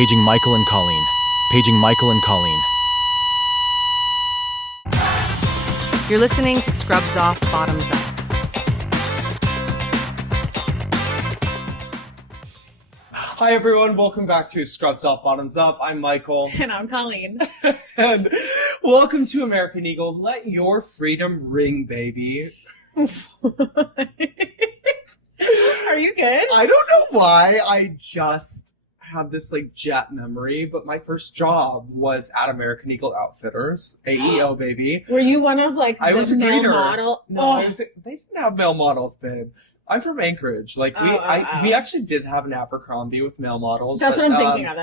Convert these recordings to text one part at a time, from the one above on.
Paging Michael and Colleen. Paging Michael and Colleen. You're listening to Scrubs Off, Bottoms Up. Hi everyone, welcome back to Scrubs Off, Bottoms Up. I'm Michael. And I'm Colleen. And welcome to American Eagle. Let your freedom ring, baby. Are you good? I don't know why I just had this jet memory, but my first job was at American Eagle Outfitters, AEO, baby. Were you one of I was a male greeter. model? No, they didn't have male models, babe. I'm from Anchorage. We actually did have an Abercrombie with male models. That's but, what I'm thinking of.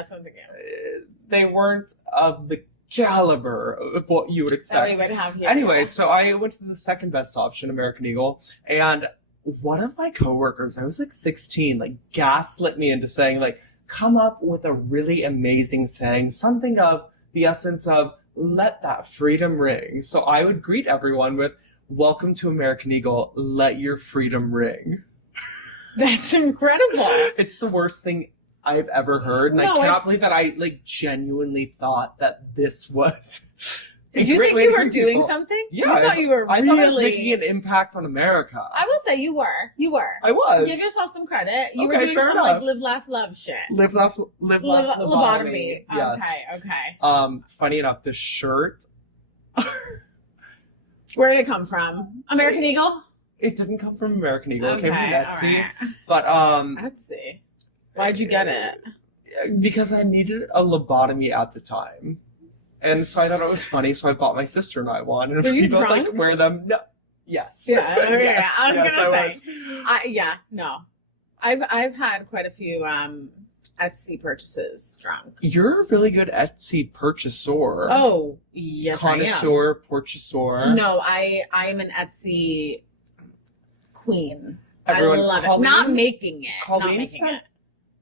They weren't of the caliber of what you would expect. That we would have here. Anyway, so I went to the second best option, American Eagle, and one of my coworkers, I was 16, gaslit me into saying, come up with a really amazing saying, something of the essence of, let that freedom ring. So I would greet everyone with, welcome to American Eagle, let your freedom ring. That's incredible. It's the worst thing I've ever heard, and I cannot believe that I genuinely thought that this was. Did you think you were doing something? Yeah, I thought you were I thought I was making an impact on America. I will say you were. You were. I was. Give yourself some credit. You were Okay, doing fair some enough. live, laugh, love shit. Live, laugh, Lobotomy. Yes. Okay. Funny enough, the shirt. Where did it come from? American Eagle? It didn't come from American Eagle. It came from Okay, Etsy. alright. But Etsy. Why'd you get it? because I needed a lobotomy at the time. And so I thought it was funny, so I bought my sister and I one. And Were you we both drunk? wear them. No. Yes. Yeah, okay, Yes. I was Yes, gonna I say. was. No. I've had quite a few Etsy purchases drunk. You're a really good Etsy purchaser. Oh, yes, Connoisseur, purchaser. I am. No, I'm an Etsy queen. Everyone, I love Colleen- it. Not making it. Not Colleen making spent it.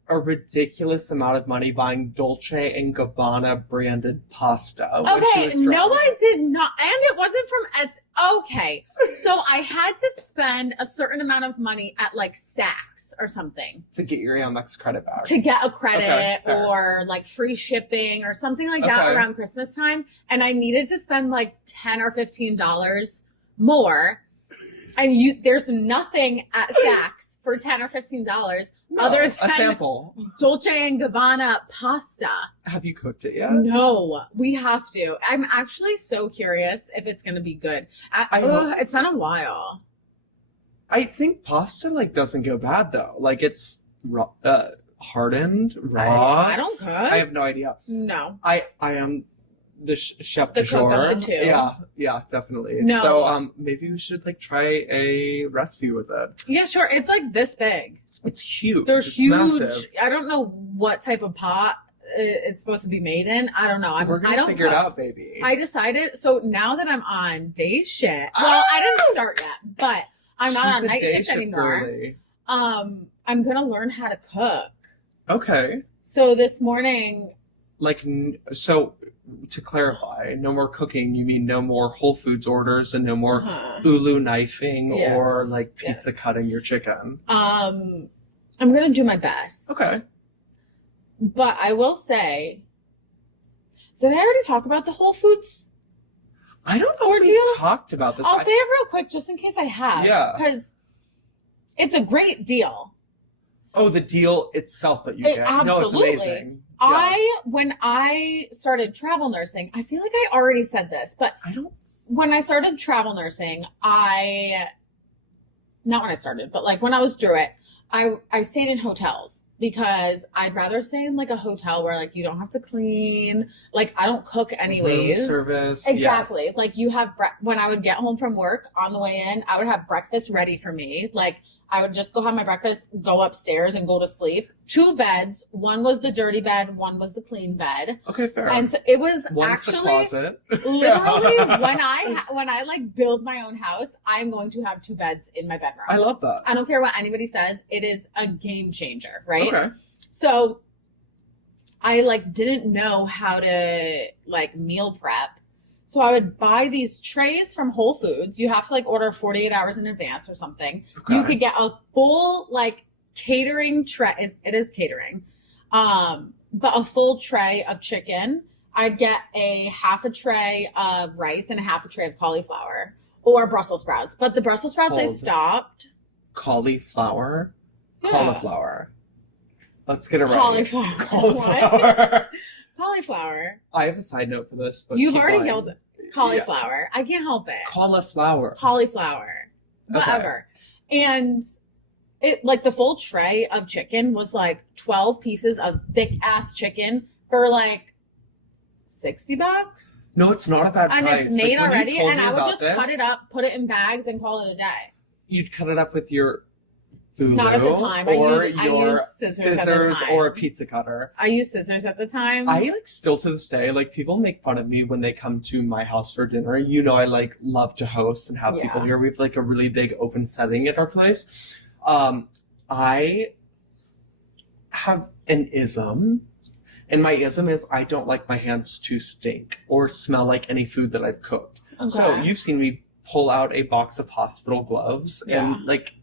a ridiculous amount of money buying Dolce and Gabbana branded pasta. when she Okay, was no, drunk. I did not. And it wasn't from Etsy. Okay, so I had to spend a certain amount of money at Saks or something To get your Amex credit back. to get a credit Okay, fair. or free shipping or something like that Okay. around Christmas time. And I needed to spend $10 or $15 more. And there's nothing at Saks for $10 or $15 No, other a than sample. Dolce and Gabbana pasta. Have you cooked it yet? No, we have to. I'm actually so curious if it's going to be good. I hope It's been a while. I think pasta doesn't go bad though. It's raw, hardened, raw. I don't cook. I have no idea. No. I am the chef The du cook jour. of the two. Yeah, definitely. No. So maybe we should try a recipe with it. Yeah, sure. It's this big. It's huge. They're It's huge. massive. I don't know what type of pot it's supposed to be made in. I don't know. We're I gonna don't figure it cook. out, baby. I decided. So now that I'm on day shift, well, I didn't start yet, but I'm not She's on a night day shift anymore. girly. I'm gonna learn how to cook. Okay. So this morning, So to clarify, no more cooking. You mean no more Whole Foods orders and no more uh, ulu knifing Yes, or pizza yes. cutting your chicken. I'm gonna do my best. Okay. But I will say, did I already talk about the Whole Foods? I don't know if Ordeal? we've talked about this. I'll say it real quick just in case I have. Yeah. Because it's a great deal. Oh, the deal itself that you get. No, it's Absolutely. amazing. Yeah. When I started travel nursing, I feel like I already said this, but I don't. when I started travel nursing, not when I started, but when I was through it, I stayed in hotels because I'd rather stay in a hotel where you don't have to clean. I don't cook anyways. Room service. Exactly. Yes. You have when I would get home from work on the way in, I would have breakfast ready for me. I would just go have my breakfast, go upstairs and go to sleep. 2 beds. One was the dirty bed. One was the clean bed. Okay, fair. And so it was One's the actually closet. literally when I build my own house, I'm going to have 2 beds in my bedroom. I love that. I don't care what anybody says. It is a game changer, right? Okay. So I didn't know how to meal prep. So I would buy these trays from Whole Foods. You have to order 48 hours in advance or something. Okay. You could get a full catering tray. It is catering. but a full tray of chicken, I'd get a half a tray of rice and a half a tray of cauliflower or Brussels sprouts. But the Brussels sprouts I stopped. Cauliflower? Yeah. Cauliflower. Let's get it right. Cauliflower. Cauliflower. Cauliflower. I have a side note for this, but You've already yelled it. Cauliflower. Yeah. I can't help it. Cauliflower. Cauliflower. Whatever. Okay. And it, like, the full tray of chicken was like 12 pieces of thick ass chicken for like $60. No, it's not a bad price. And it's made already, and I would just cut it up. up, put it in bags, and call it a day. You'd cut it up with your Hulu, not at the time. Or I used scissors at the time. Or a pizza cutter. I used scissors at the time. I like still to this day, like people make fun of me when they come to my house for dinner. You know, I like love to host and have people here. We have like a really big open setting at our place. I have an ism, and my ism is I don't like my hands to stink or smell like any food that I've cooked. Okay. So you've seen me pull out a box of hospital gloves and like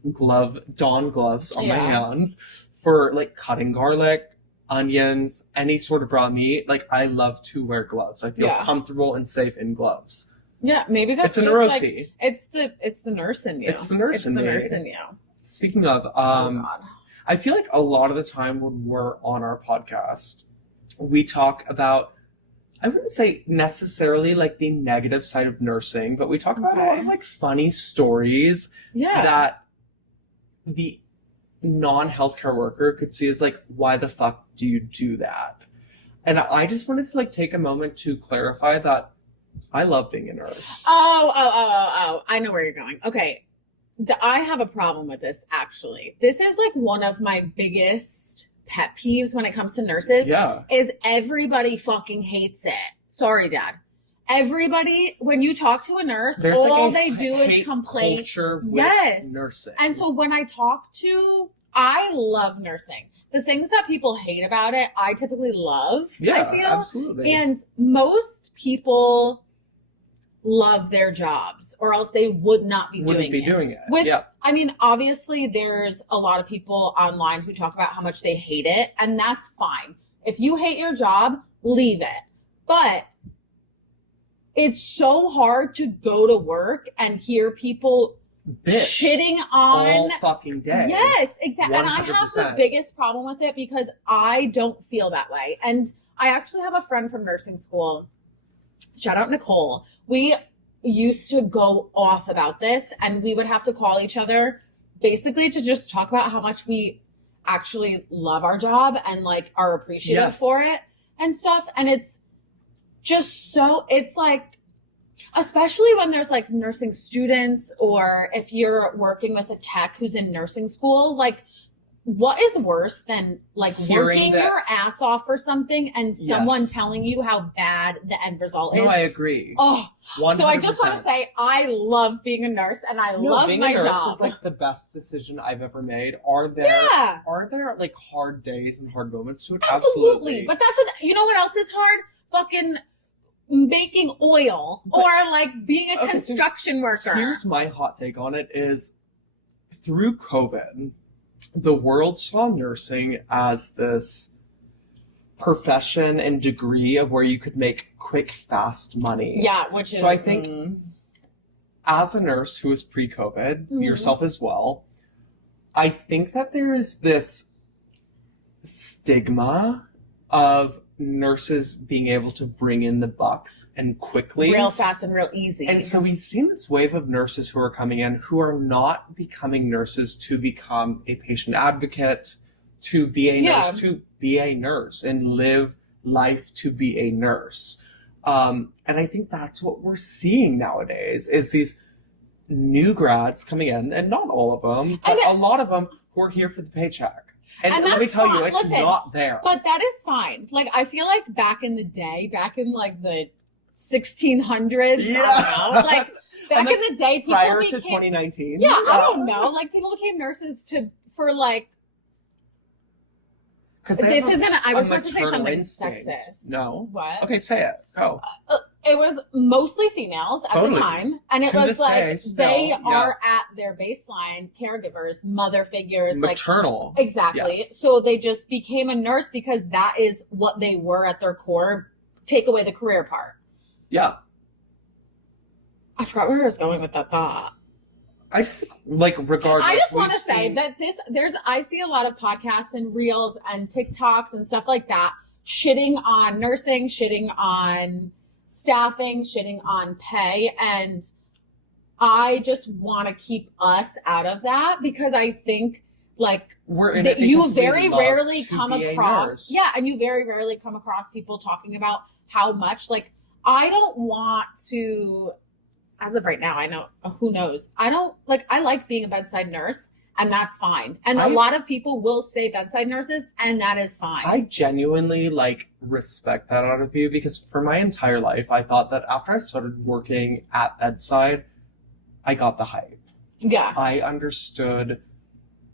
Dawn gloves on my hands for like cutting garlic, onions, any sort of raw meat. Like I love to wear gloves. I feel comfortable and safe in gloves. Yeah, maybe that's it's just neurosy. Like, it's the nurse in you. It's the nurse in you. Speaking of, I feel like a lot of the time when we're on our podcast, we talk about, I wouldn't say necessarily like the negative side of nursing, but we talk about a lot of like funny stories that the non-healthcare worker could see as like, why the fuck do you do that? And I just wanted to like take a moment to clarify that I love being a nurse. Oh. I know where you're going. Okay. I have a problem with this, actually. This is like one of my biggest pet peeves when it comes to nurses. Yeah. Is everybody fucking hates it. Sorry, Dad. Everybody, when you talk to a nurse, there's all like they do is complain. Culture with nursing. And so when I I love nursing. The things that people hate about it, I typically love. Yeah, I feel. Absolutely. And most people love their jobs, or else they would not be doing it. I mean, obviously there's a lot of people online who talk about how much they hate it, and that's fine. If you hate your job, leave it. But it's so hard to go to work and hear people shitting on all fucking day. Yes, exactly. 100%. And I have the biggest problem with it because I don't feel that way. And I actually have a friend from nursing school. Shout out Nicole. We used to go off about this, and we would have to call each other basically to just talk about how much we actually love our job and like are appreciative for it and stuff. And it's just so, it's like, especially when there's like nursing students, or if you're working with a tech who's in nursing school, like, what is worse than like working your ass off for something and someone telling you how bad the end result is? No, I agree. Oh, 100%. So I just want to say I love being a nurse, and I love my job. Being a nurse is like the best decision I've ever made. Are there like hard days and hard moments to it? Absolutely. But that's what, you know what else is hard? Fucking making oil, or like being a construction worker. Here's my hot take on it is, through COVID, the world saw nursing as this profession and degree of where you could make quick, fast money. Yeah, which is... So I think as a nurse who is pre-COVID, yourself as well, I think that there is this stigma of nurses being able to bring in the bucks and quickly. Real fast and real easy. And so we've seen this wave of nurses who are coming in who are not becoming nurses to become a patient advocate, to be a nurse, to be a nurse and live life to be a nurse. And I think that's what we're seeing nowadays is these new grads coming in, and not all of them, but a lot of them who are here for the paycheck. And let me tell you, it's not there. But that is fine. Like, I feel like back in the day, back in like the 1600s, I don't know, like back in the day, people prior to 2019. Yeah, I don't know. Like, people became nurses for like. Because this is gonna. I was about to say something sexist. No. What? Okay, say it. Go. It was mostly females at the time. And it To was this like, day, still, they are yes. at their baseline caregivers, mother figures. Maternal. Like, exactly. Yes. So they just became a nurse because that is what they were at their core. Take away the career part. Yeah. I forgot where I was going with that thought. I just, like, regardless. I just want to we've say seen- that I see a lot of podcasts and reels and TikToks and stuff like that shitting on nursing, shitting on staffing, shitting on pay. And I just want to keep us out of that because I think like we're in that it you because we very love rarely to come be a across. nurse. Yeah. And you very rarely come across people talking about how much like, I don't want to, as of right now, I know, who knows? I like being a bedside nurse and that's fine. And a lot of people will stay bedside nurses and that is fine. I genuinely like respect that out of you because for my entire life, I thought that after I started working at bedside, I got the hype. Yeah. I understood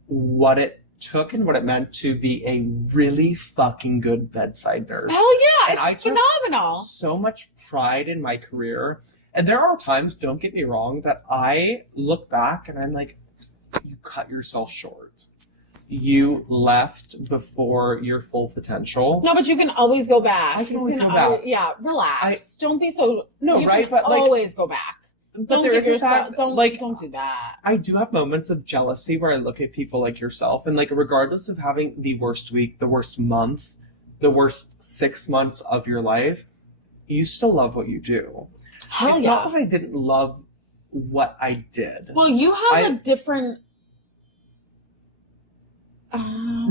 what it took and what it meant to be a really fucking good bedside nurse. Hell yeah. And I It's took phenomenal. so much pride in my career. And there are times, don't get me wrong, that I look back and I'm like, you cut yourself short. You left before your full potential. No, but you can always go back. I can always go back. Yeah, relax. Don't be so. No, you right? Can But like, always go back. Don't there give is a yourself. fact, Don't like, don't do that. I do have moments of jealousy where I look at people like yourself and like regardless of having the worst week, the worst month, the worst 6 months of your life, you still love what you do. Hell It's yeah. not that I didn't love what I did. Well, you have a different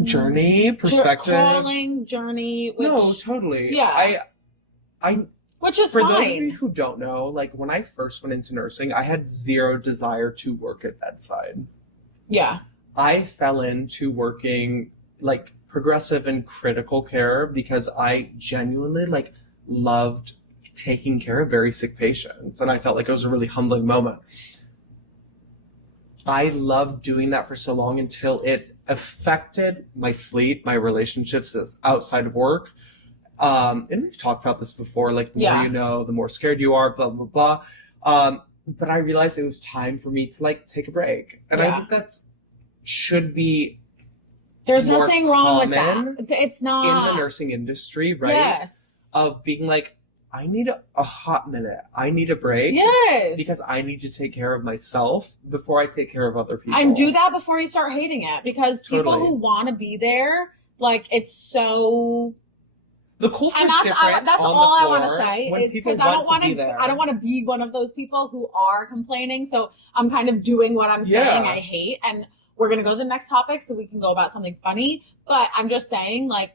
Journey, perspective. calling journey. Which, No, totally. Yeah. I which is for those of fine. you who don't know, like when I first went into nursing, I had zero desire to work at bedside. Yeah. I fell into working like progressive and critical care because I genuinely like loved taking care of very sick patients. And I felt like it was a really humbling moment. I loved doing that for so long until it affected my sleep, my relationships outside of work. And we've talked about this before, like the more you know, the more scared you are, blah, blah, blah. But I realized it was time for me to like take a break. And I think that's should be There's more nothing wrong with common that. It's not in the nursing industry, right? Yes. Of being like, I need a hot minute. I need a break. Yes. Because I need to take care of myself before I take care of other people. And do that before you start hating it. Because people Totally. who want to be there, like, it's so... The culture's And different. that's on all the I want to floor say when is people because I don't want to be there. I don't want to be one of those people who are complaining. So I'm kind of doing what I'm saying I hate. And we're going to go to the next topic so we can go about something funny. But I'm just saying, like,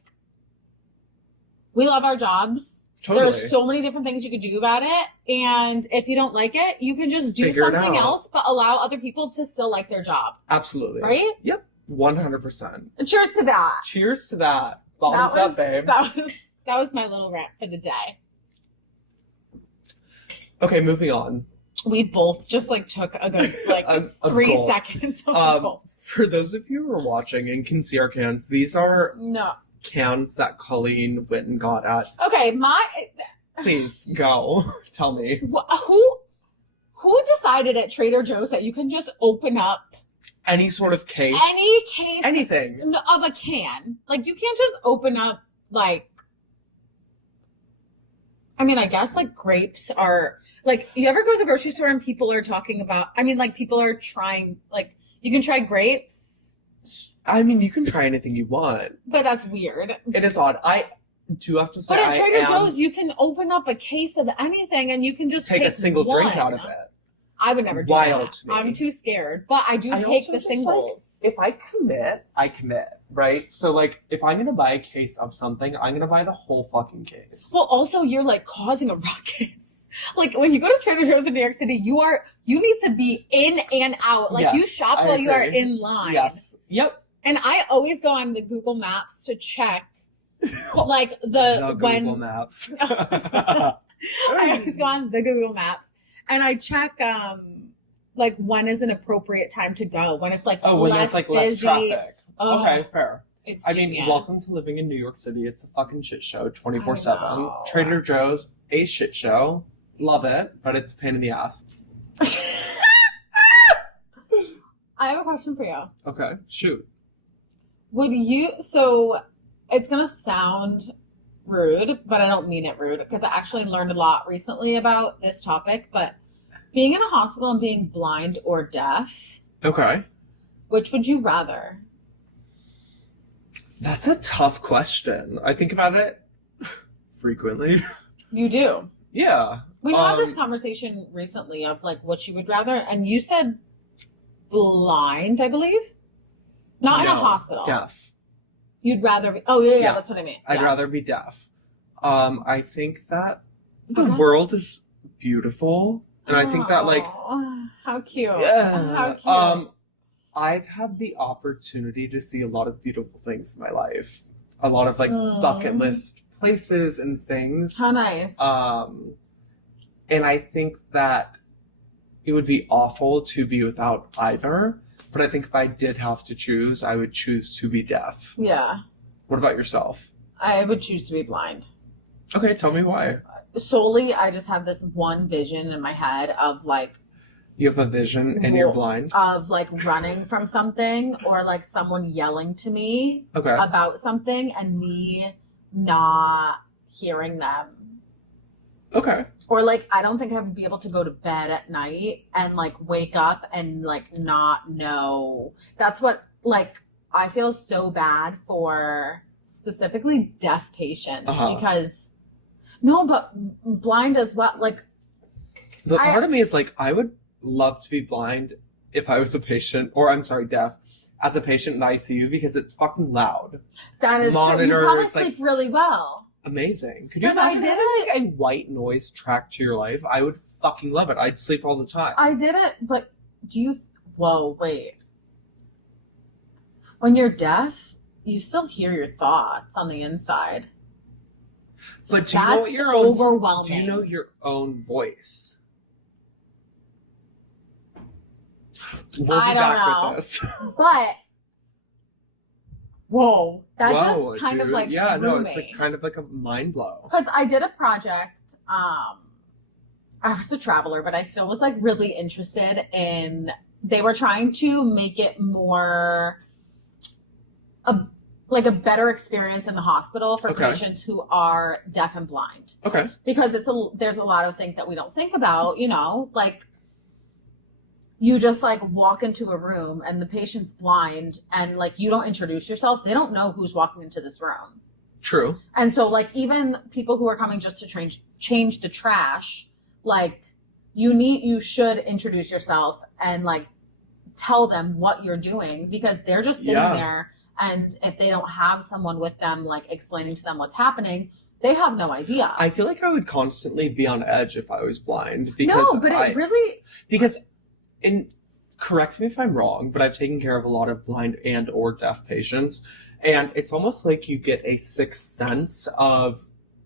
we love our jobs. Totally. There's so many different things you could do about it. And if you don't like it, you can just do Figure it something out. else, but allow other people to still like their job. Absolutely. Right? Yep. 100%. Cheers to that. Cheers to that. Bottoms up, babe. That was my little rant for the day. Okay, moving on. We both just like took a good like A 3 gulp. seconds of a gulp. For those of you who are watching and can see our cans, these are No. cans that Colleen went and got at. Okay, Please go. Tell me. who decided at Trader Joe's that you can just open up Any sort of case. any case Anything. of a can? Like you can't just open up like I mean, I guess like grapes are like you ever go to the grocery store and people are talking about like people are trying like you can try grapes. I mean, you can try anything you want. But that's weird. It is odd. I do have to say, But at Trader Joe's, you can open up a case of anything and you can just take a single one. drink out of it. I would never do Wild that. to me. I'm too scared. But I do I take also the just, singles. Like, if I commit, I commit, right? So, like, if I'm going to buy a case of something, I'm going to buy the whole fucking case. Well, also, you're like causing a ruckus. Like when you go to Trader Joe's in New York City, you need to be in and out. Like Yes, you shop I while you are agree. in line. Yes. Yep. And I always go on the Google Maps to check, like the when Google Maps. I always go on the Google Maps and I check like when is an appropriate time to go when it's like when there's like less busy. traffic. Oh, Okay, fair. It's I mean, genius. welcome to living in New York City. It's a fucking shit show, 24/7. I know. Trader Joe's, a shit show. Love it, but it's a pain in the ass. I have a question for you. Okay, shoot. So it's going to sound rude, but I don't mean it rude because I actually learned a lot recently about this topic, but being in a hospital and being blind or deaf, Okay. which would you rather? That's a tough question. I think about it frequently. You do. Yeah. We had this conversation recently of like what you would rather, and you said blind, I believe. Not in a hospital. Deaf. You'd rather be, oh yeah, Yeah. that's what I mean. I'd Yeah. rather be deaf. I think that the Okay. world is beautiful, and I think that like Oh, how cute. yeah, How cute. I've had the opportunity to see a lot of beautiful things in my life, a lot of like bucket list places and things. How nice. And I think that it would be awful to be without either. But I think if I did have to choose, I would choose to be deaf. Yeah. What about yourself? I would choose to be blind. Okay, tell me why. Solely, I just have this one vision in my head of like, You have a vision and you're blind? of like running from something or like someone yelling to me Okay. about something and me not hearing them. Okay. Or like, I don't think I would be able to go to bed at night and like wake up and like not know. That's what, like, I feel so bad for specifically deaf patients because, no, but blind as well. Like, But part of me is like, I would love to be blind if I was a patient, or I'm sorry, deaf, as a patient in ICU because it's fucking loud. that is true. You Monitors, probably like- sleep really well. Amazing. Could you Because I imagine did having like a white noise track to your life? I would fucking love it. I'd sleep all the time. I did it, but do you, whoa, wait. When you're deaf, you still hear your thoughts on the inside. But do you know what That's your own overwhelming. Do you know your own voice? We'll I be don't back know. with this. But whoa, that Whoa, just kind of dude. like yeah, threw no, it's me. like kind of like a mind blow. Because I did a project. I was a traveler, but I still was like really interested in. They were trying to make it more like a better experience in the hospital for Okay. patients who are deaf and blind. Okay. Because there's a lot of things that we don't think about, you know, like you just like walk into a room and the patient's blind and like you don't introduce yourself, they don't know who's walking into this room. True. And so like even people who are coming just to change the trash, like you should introduce yourself and like tell them what you're doing because they're just sitting there, and if they don't have someone with them like explaining to them what's happening, they have no idea. I feel like I would constantly be on edge if I was blind because no, but it really correct me if I'm wrong, but I've taken care of a lot of blind and or deaf patients, and it's almost like you get a sixth sense of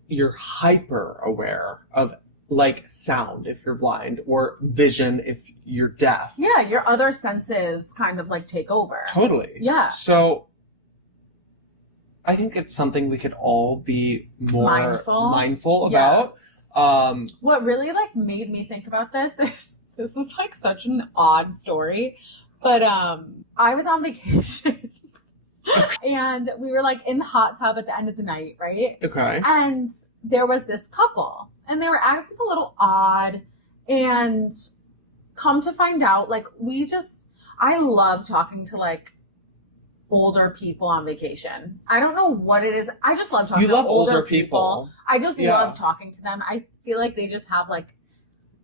you're hyper aware of like sound if you're blind or vision if you're deaf. Yeah, your other senses kind of like take over. Totally. Yeah. So I think it's something we could all be more mindful Yeah. about. What really like made me think about this is like such an odd story, but I was on vacation and we were like in the hot tub at the end of the night, right? Okay. And there was this couple and they were acting a little odd, and come to find out, like I love talking to like older people on vacation. I don't know what it is. I just love talking to older people. I just love talking to them. I feel like they just have like,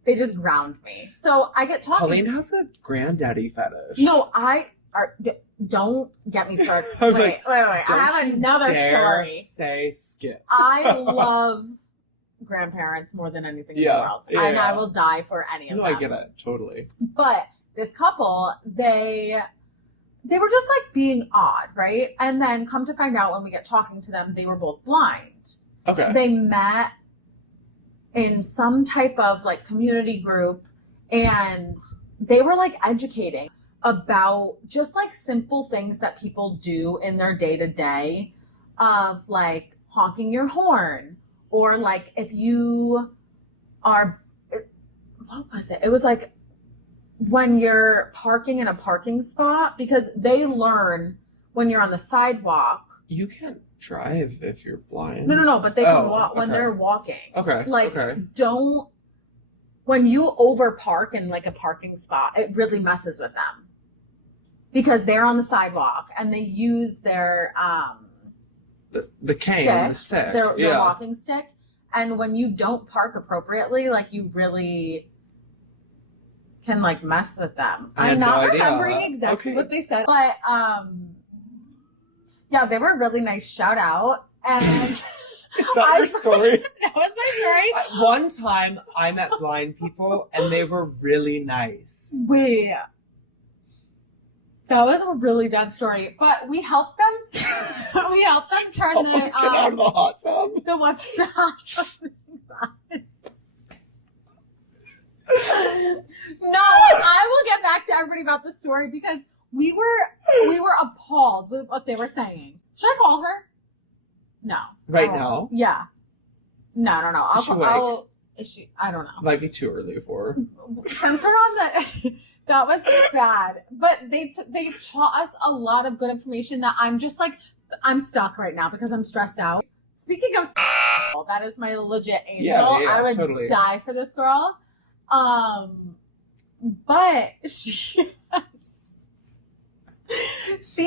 they just ground me. So I get talking. Colleen has a granddaddy fetish. No, don't get me started. I was wait. I have another story. Say skip. I love grandparents more than anything in the world. Yeah. And I will die for any of them. I get it. Totally. But this couple, they were just like being odd, right? And then come to find out when we get talking to them, they were both blind. Okay. They met in some type of like community group, and they were like educating about just like simple things that people do in their day to day, of like honking your horn, or like if you are what was it? It was like when you're parking in a parking spot, because they learn when you're on the sidewalk. You can't drive if you're blind. No, but they can walk when they're walking. Okay. Like, don't, when you over park in like a parking spot, it really messes with them because they're on the sidewalk and they use their, the cane, the stick. Their walking stick. And when you don't park appropriately, like you really can like mess with them. I'm not remembering exactly what they said, but yeah, they were a really nice shout out. And is that your story? That was my story. One time I met blind people and they were really nice. Wait. That was a really bad story, but we helped them. We helped them turn get out of the hot tub. The what's the hot tub? No, I will get back to everybody about the story because we were appalled with what they were saying. Should I call her? No. Right now? Yeah. No. I'll is she? I don't know. Might be too early for her. Since we're on the, that was bad. But they taught us a lot of good information that I'm just like, I'm stuck right now because I'm stressed out. Speaking of, that is my legit angel. Yeah, I would totally die for this girl. But she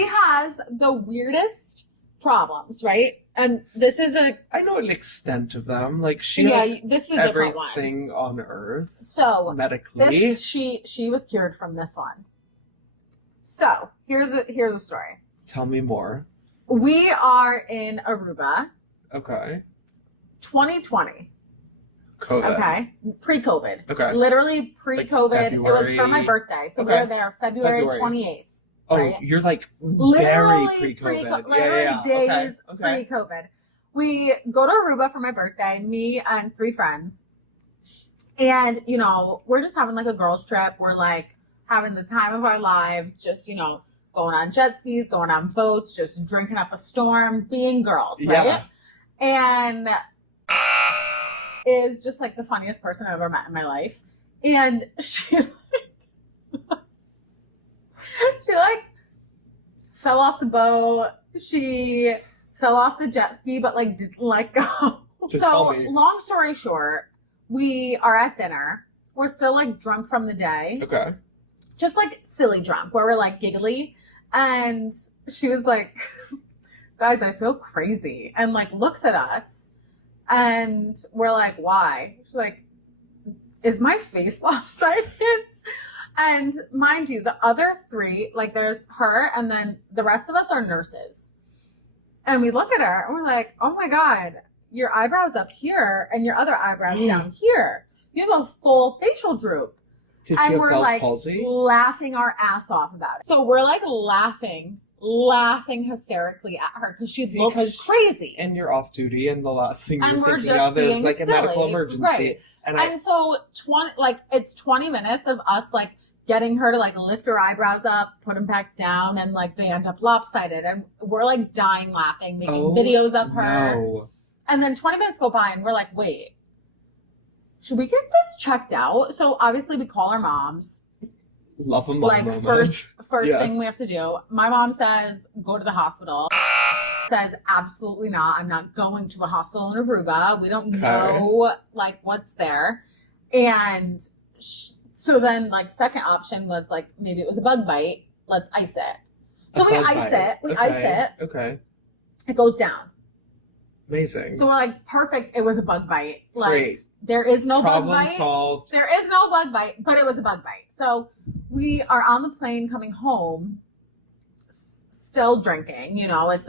has the weirdest problems, right? And this is I know an extent of them. Like she has this is a different everything one. on earth. So medically, she was cured from this one. So here's a story. Tell me more. We are in Aruba. Okay. 2020. COVID. Okay. Pre-COVID. Okay. Literally pre-COVID. Like it was for my birthday. So we were there February 28th. Oh, right? you're like literally very pre-COVID. Literally days Okay. pre-COVID. We go to Aruba for my birthday, me and 3 friends. And, you know, we're just having like a girls trip. We're like having the time of our lives, just, you know, going on jet skis, going on boats, just drinking up a storm, being girls, right? Yeah. And is just like the funniest person I've ever met in my life. And she like fell off the boat. She fell off the jet ski, but like didn't let go. So long story short, we are at dinner. We're still like drunk from the day. Okay. Just like silly drunk where we're like giggly. And she was like, guys, I feel crazy. And like looks at us and we're like, why? She's like, is my face lopsided? And mind you, the other 3, like there's her and then the rest of us are nurses. And we look at her and we're like, oh my God, your eyebrows up here and your other eyebrows down here. You have a full facial droop. And we're like laughing our ass off about it. So we're like laughing hysterically at her because she looks crazy. And you're off duty and the last thing you're thinking just of is like silly. a medical emergency. Right. And so it's 20 minutes of us like getting her to like lift her eyebrows up, put them back down, and like they end up lopsided. And we're like dying laughing, making videos of her. No. And then 20 minutes go by and we're like, wait, should we get this checked out? So obviously we call our moms. Love them. Like first thing we have to do. My mom says, go to the hospital. Says, absolutely not. I'm not going to a hospital in Aruba. We don't know like what's there. And so then like second option was like, maybe it was a bug bite. Let's ice it. So we ice it. We ice it. Okay. It goes down. Amazing. So we're like, perfect. It was a bug bite. Like, great. There is no Problem bug bite. solved. There is no bug bite, but it was a bug bite. So we are on the plane coming home, still drinking. You know, it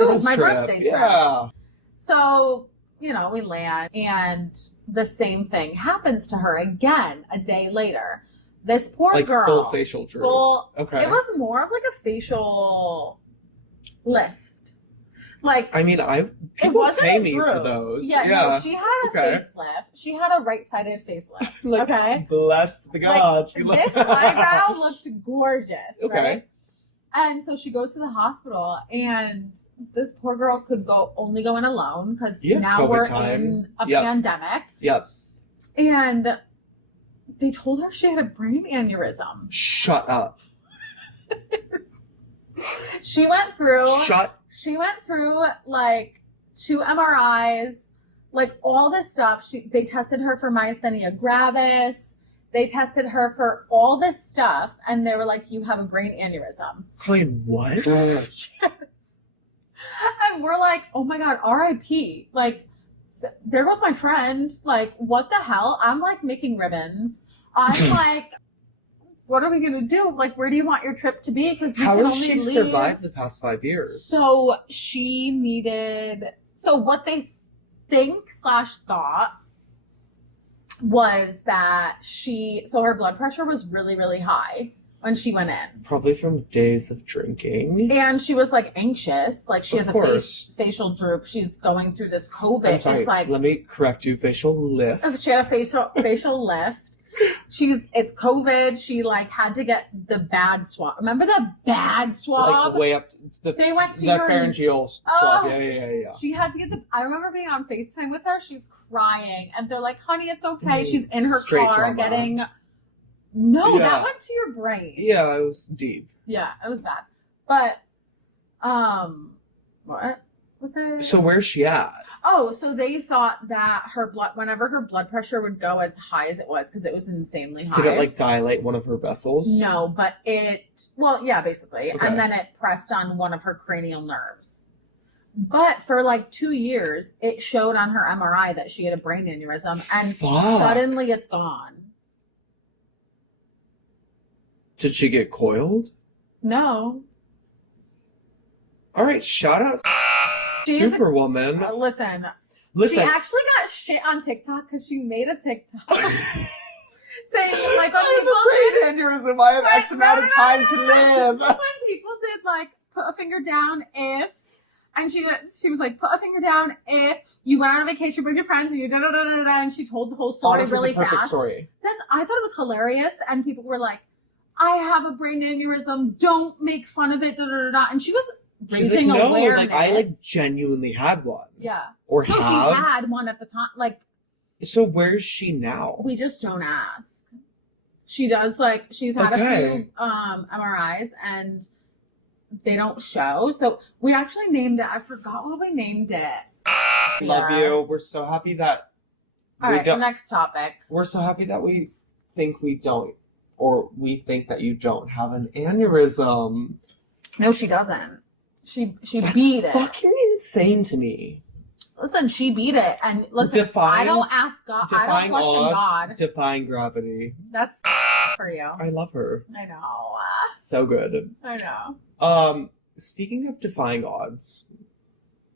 was my birthday trip. Yeah. So, you know, we land and the same thing happens to her again a day later. This poor girl. Like full facial droop. Okay. It was more of like a facial lift. Like, I mean, people pay me for those. Yeah, no, she had a facelift. She had a right-sided facelift. Like, okay, bless the gods. Like, this eyebrow looked gorgeous, right? And so she goes to the hospital, and this poor girl could only go in alone because now we're in a pandemic. Yep. And they told her she had a brain aneurysm. Shut up. She went through Shut. like 2 MRIs, like all this stuff. They tested her for myasthenia gravis. They tested her for all this stuff, and they were like, "You have a brain aneurysm." Colleen, what? And we're like, "Oh my God, RIP." Like, there goes my friend. Like, what the hell? I'm like making ribbons. I'm like, what are we going to do? Like, where do you want your trip to be? Because we How can has only she leave. survived the past 5 years? So she needed, so what they think / thought was that so her blood pressure was really, really high when she went in. Probably from days of drinking. And she was like anxious. Like she Of has course. a facial droop. She's going through this COVID. I'm sorry, It's like, let me correct you. Facial lift. she had a facial lift. It's COVID. She like had to get the bad swab. Remember the bad swab? Like way up to the, They went to the your pharyngeal swab. Oh. Yeah. She had to get I remember being on FaceTime with her. She's crying. And they're like, honey, it's okay. She's in her Straight car trauma. getting... No, Yeah. that went to your brain. Yeah, it was deep. Yeah, it was bad. But, what was it? So where's she at? Oh, so they thought that whenever her blood pressure would go as high as it was, because it was insanely high. Did it like dilate one of her vessels? No, but yeah, basically. Okay. And then it pressed on one of her cranial nerves. But for like 2 years, it showed on her MRI that she had a brain aneurysm, and Fuck. suddenly it's gone. Did she get coiled? No. All right, shout out She's- Superwoman. Listen, Listen, she actually got shit on TikTok because she made a TikTok saying like when I people have a brain aneurysm. I have X amount of time to live. When people did like put a finger down if, and she was like put a finger down if you went on a vacation with your friends and you da da da da da, and she told the whole story Honestly, really the perfect fast. story. I thought it was hilarious, and people were like, "I have a brain aneurysm. Don't make fun of it." Da da da da. And she was She's raising like, no, awareness. like I like genuinely had one. Yeah. Or No, have. she had one at the time. Like, So where's she now? we just don't ask. She does like she's had a few MRIs and they don't show. So we actually named it. I forgot what we named it. Love you. We're so happy that All right, next topic. we're so happy that we think we don't, or we think that you don't have an aneurysm. No, she doesn't. She That's beat it. fucking insane to me. Listen, she beat it. And listen, I don't ask God. I don't Defying question odds, God. defying gravity. That's for you. I love her. I know. So good. I know. Speaking of defying odds,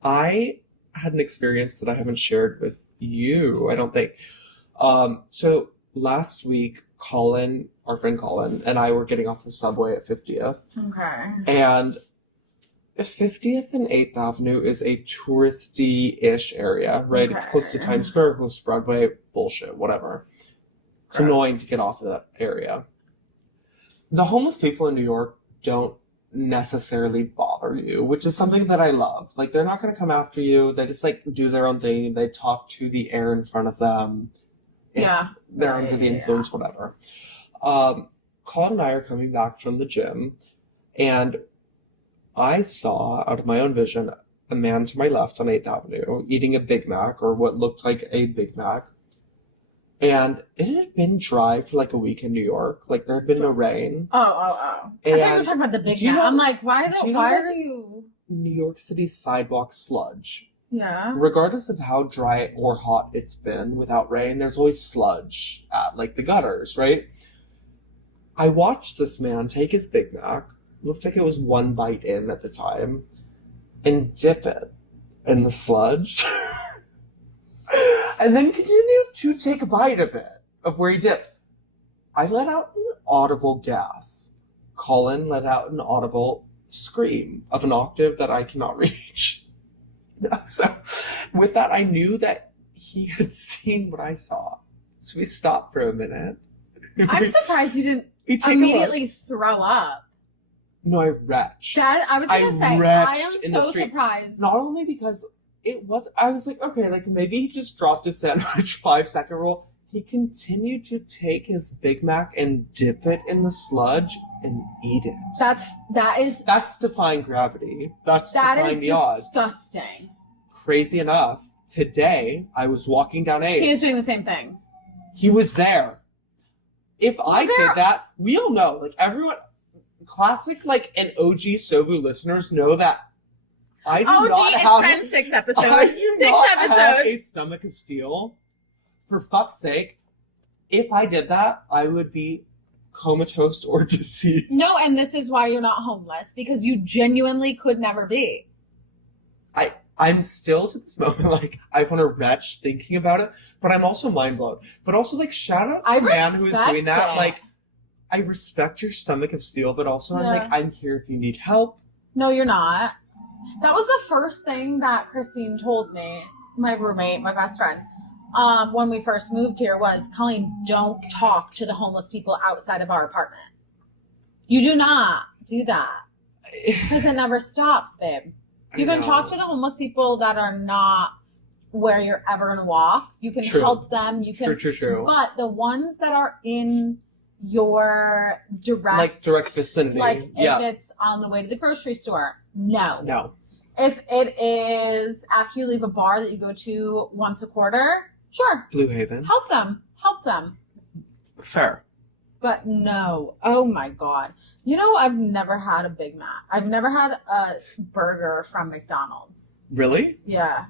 I had an experience that I haven't shared with you, I don't think. So last week, Colin, our friend Colin, and I were getting off the subway at 50th. Okay. And 50th and 8th Avenue is a touristy-ish area, right? It's close to Okay. Times Square, close to Broadway, bullshit, whatever. It's Gross. annoying to get off of that area. The homeless people in New York don't necessarily bother you, which is something that I love. Like, they're not going to come after you. They just, like, do their own thing. They talk to the air in front of them. If Yeah. they're under the influence, whatever. Colin and I are coming back from the gym, and I saw, out of my own vision, a man to my left on 8th Avenue eating a Big Mac, or what looked like a Big Mac. And it had been dry for like a week in New York. Like, there had been no rain. Oh. I thought you And were talking about the Big do you Mac. know- I'm like, why do you know why that- are you? New York City sidewalk sludge. Yeah. Regardless of how dry or hot it's been without rain, there's always sludge at, like, the gutters, right? I watched this man take his Big Mac, looked like it was one bite in at the time, and dip it in the sludge. And then continue to take a bite of it, of where he dipped. I let out an audible gasp. Colin let out an audible scream of an octave that I cannot reach. So with that, I knew that he had seen what I saw. So we stopped for a minute. I'm surprised you didn't We take a look. immediately throw up. No, I retched. That I was gonna say, I retched am in the so street. surprised. Not only because I was like, okay, like maybe he just dropped his sandwich 5-second rule. he continued to take his Big Mac and dip it in the sludge and eat it. That's defying gravity. That's defying the odds. Disgusting. Crazy enough, today I was walking down A. He was doing the same thing. He was there. If I did that, we all know, like everyone, classic, like, and OG Sovu listeners know that I do not have. It's been 6 episodes. I do Six not episodes. have a stomach of steel. For fuck's sake, if I did that, I would be comatose or deceased. No, and this is why you're not homeless, because you genuinely could never be. I'm still to this moment, like, I want to retch thinking about it, but I'm also mind blown. But also, like, shout out to the man who is doing that. Like, I respect your stomach of steel, but also I'm like, I'm here if you need help. No, you're not. That was the first thing that Christine told me, my roommate, my best friend, when we first moved here was, Colleen, don't talk to the homeless people outside of our apartment. You do not do that. Because it never stops, babe. You can talk to the homeless people that are not where you're ever going to walk. You can help them. You can. True. But the ones that are in your direct vicinity, like if it's on the way to the grocery store, no. If it is after you leave a bar that you go to once a quarter, sure. Blue Haven. Help them. Fair. But no. Oh my God. You know, I've never had a Big Mac. I've never had a burger from McDonald's. Really? Yeah.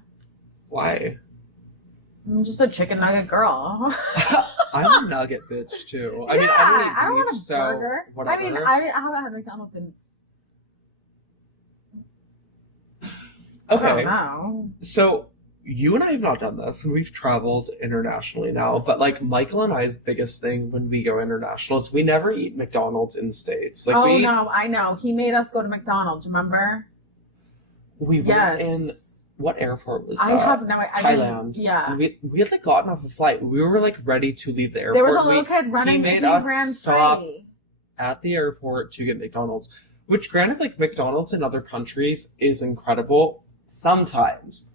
Why? I'm just a chicken nugget girl. I'm a nugget bitch too. I mean, I don't eat beef, so burger. whatever. I mean, I haven't had McDonald's in. Okay. I don't know. So you and I have not done this, and we've traveled internationally now, but like Michael and I's biggest thing when we go international is we never eat McDonald's in the States. Like, no, I know. He made us go to McDonald's, remember? We went in, what airport was that? I have no idea. Thailand. Yeah. We had like gotten off a flight. We were like ready to leave the airport. There was a little kid running. He ran stop at the airport to get McDonald's, which granted, like McDonald's in other countries is incredible sometimes.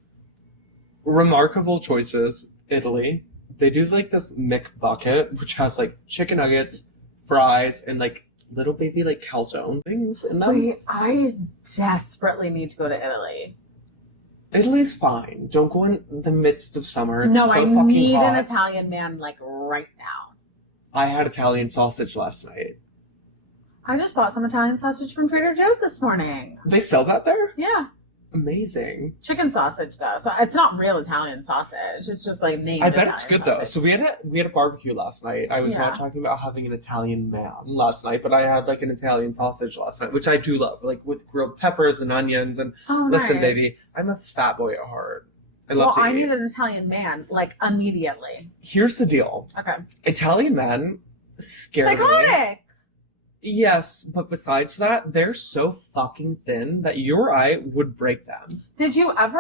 Remarkable choices. Italy, they do like this McBucket, which has like chicken nuggets, fries, and like little baby like calzone things in them. Wait, I desperately need to go to Italy. Italy's fine. Don't go in the midst of summer. It's no, so I fucking need hot. an Italian man like right now. I had Italian sausage last night. I just bought some Italian sausage from Trader Joe's this morning. They sell that there? Yeah. Amazing. Chicken sausage though, so it's not real Italian sausage. It's just like named. I bet Italian it's good sausage. though. So we had a barbecue last night. I was not talking about having an Italian man last night, but I had like an Italian sausage last night, which I do love, like with grilled peppers and onions. And listen, baby, I'm a fat boy at heart. I love to eat. I need an Italian man like immediately. Here's the deal. Okay. Italian men scare me. Psychotic. Yes, but besides that, they're so fucking thin that you or I would break them. Did you ever?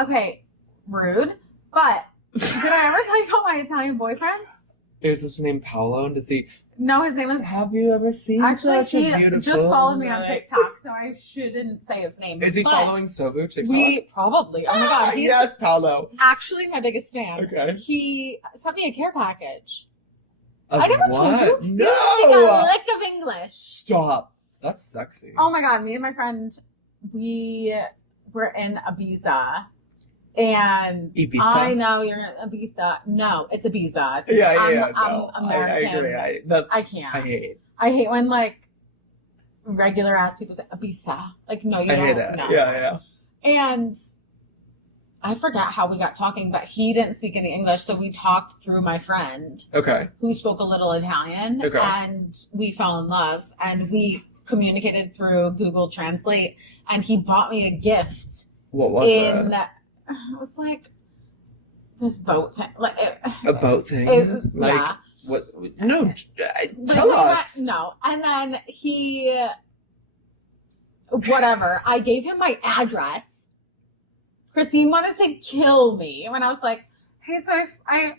Okay, rude, but did I ever tell you about my Italian boyfriend? Is his name Paolo? And does he? No, his name is. Have you ever seen Actually, such he a beautiful just followed me on night? TikTok, so I shouldn't say his name. Is he following Sobu TikTok? We probably. Oh my God, he's yes, Paolo. actually my biggest fan. Okay. He sent me a care package. Of I never what? told you. No. He doesn't speak a lick of English. Stop. That's sexy. Oh my God, me and my friend, we were in Ibiza. And Ibiza? I know you're in Ibiza. No, it's Ibiza. It's I'm American. I agree. I can't. I hate when like regular ass people say Ibiza. Like, no, you don't. I hate it. No. Yeah. And I forgot how we got talking, but he didn't speak any English, so we talked through my friend. Okay. Who spoke a little Italian. Okay. And we fell in love, and we communicated through Google Translate, and he bought me a gift. What was it? It was like this boat thing. Like a boat thing? Yeah. What? No, tell us. No. And then whatever. I gave him my address. Christine wanted to kill me when I was like, hey, so I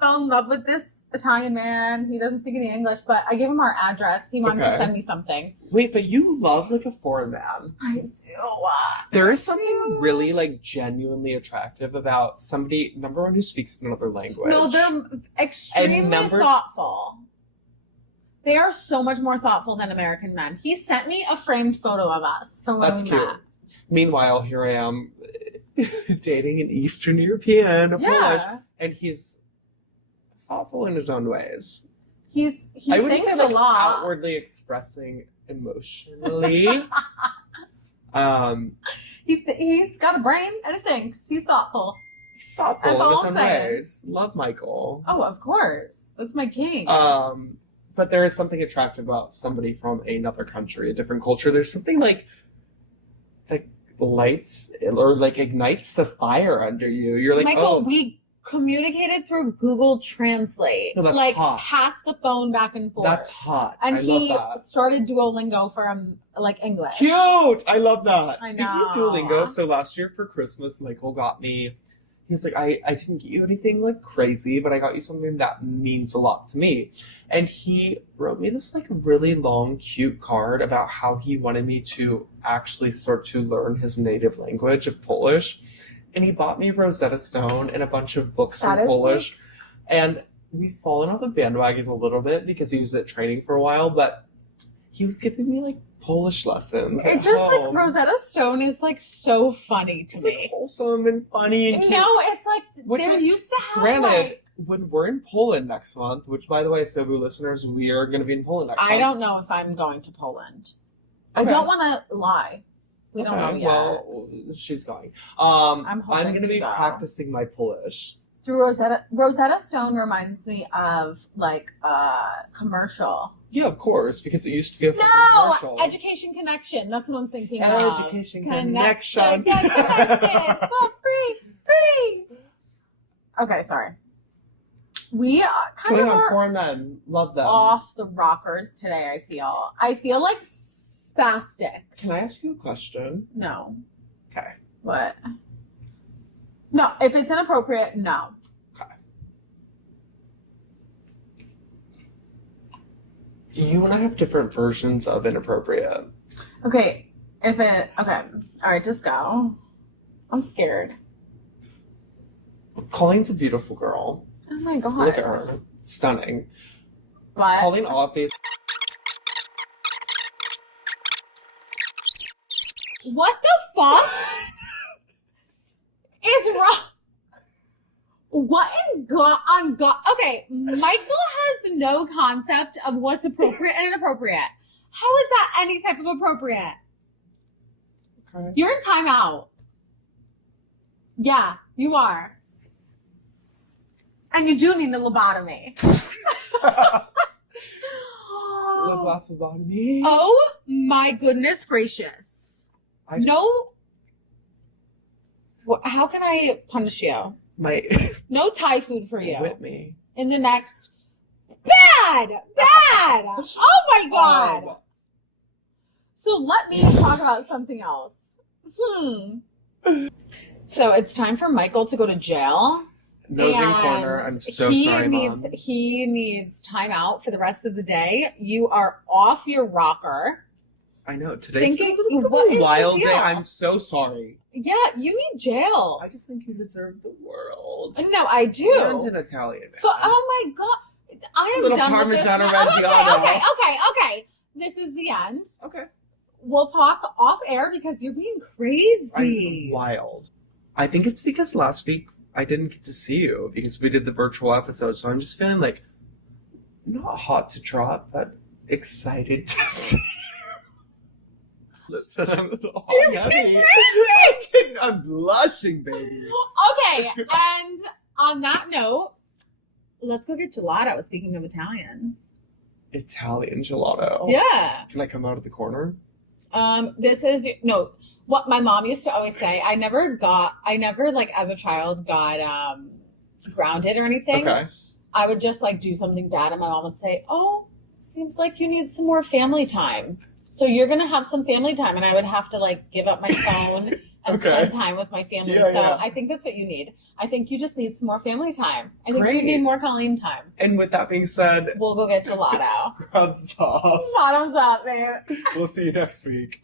fell in love with this Italian man. He doesn't speak any English, but I gave him our address. He wanted to send me something. Wait, but you love like a foreign man. I do. There is something really like genuinely attractive about somebody, number one, who speaks another language. No, they're extremely thoughtful. They are so much more thoughtful than American men. He sent me a framed photo of us from when we met. Meanwhile, here I am dating an Eastern European, a Polish, and he's thoughtful in his own ways. He thinks a lot. Outwardly expressing emotionally. He's got a brain and he thinks. He's thoughtful. He's thoughtful in his own ways. Love Michael. Oh, of course. That's my king. But there is something attractive about somebody from another country, a different culture. There's something like that lights or like ignites the fire under you. You're like, Michael, we communicated through Google Translate. No, that's like hot. Passed the phone back and forth. That's hot. And he love that. started Duolingo for like English. Cute! I love that. I Speaking know. of Duolingo, so last year for Christmas, Michael got me. He's like, I didn't get you anything like crazy, but I got you something that means a lot to me. And he wrote me this like really long, cute card about how he wanted me to actually start to learn his native language of Polish. And he bought me Rosetta Stone and a bunch of books in Polish. Sweet. And we've fallen off the bandwagon a little bit because he was at training for a while, but he was giving me like Polish lessons. It just home. Like Rosetta Stone is like so funny to me. Like wholesome and funny and cute. No, it's like they're used to have. Granted, when we're in Poland next month, which by the way, Sobu listeners, we are going to be in Poland next month. I don't know if I'm going to Poland. Okay. I don't want to lie. We don't know yet. Well, she's going. I'm going to be practicing my Polish. Through Rosetta Stone reminds me of like a commercial. Yeah, of course, because it used to be a commercial. No, Education Connection. That's what I'm thinking of. Education Connection. Get connected for free. Okay, sorry. We kind of are foreign men. Love them. Off the rockers today. I feel like spastic. Can I ask you a question? No. Okay. What? No, if it's inappropriate, no. Okay. You and I have different versions of inappropriate. Okay. Okay. All right, just go. I'm scared. Colleen's a beautiful girl. Oh my God. Look at her. Stunning. But Colleen obviously. What the fuck is wrong? What in God on God? Okay, Michael has no concept of what's appropriate and inappropriate. How is that any type of appropriate? Okay. You're in timeout. Yeah, you are. And you do need a lobotomy. Lobotomy? Oh my goodness gracious. How can I punish you? No Thai food for you. Whip me. In the next bad. Oh my God. So let me talk about something else. So it's time for Michael to go to jail. Nose in corner. I'm so sorry, Mom. He needs time out for the rest of the day. You are off your rocker. I know. Today's a wild day. I'm so sorry. Yeah, you need jail. I just think you deserve the world. No, I do. And an Italian man. Oh my God. I am done with this. Okay. This is the end. Okay. We'll talk off air because you're being crazy. I'm wild. I think it's because last week I didn't get to see you because we did the virtual episode. So I'm just feeling like not hot to trot, but excited to see you. Listen, I'm a little hot. I'm blushing, baby. Okay, and on that note, let's go get gelato. Speaking of Italians. Italian gelato? Yeah. Can I come out of the corner? This is, no, what my mom used to always say. I never like as a child got grounded or anything. Okay. I would just like do something bad and my mom would say, oh, seems like you need some more family time. So you're going to have some family time. And I would have to like give up my phone and Okay. spend time with my family. Yeah, so yeah. I think that's what you need. I think you just need some more family time. I think Great. you need more Colleen time. And with that being said, We'll go get gelato. scrubs off. Bottoms up, babe. We'll see you next week.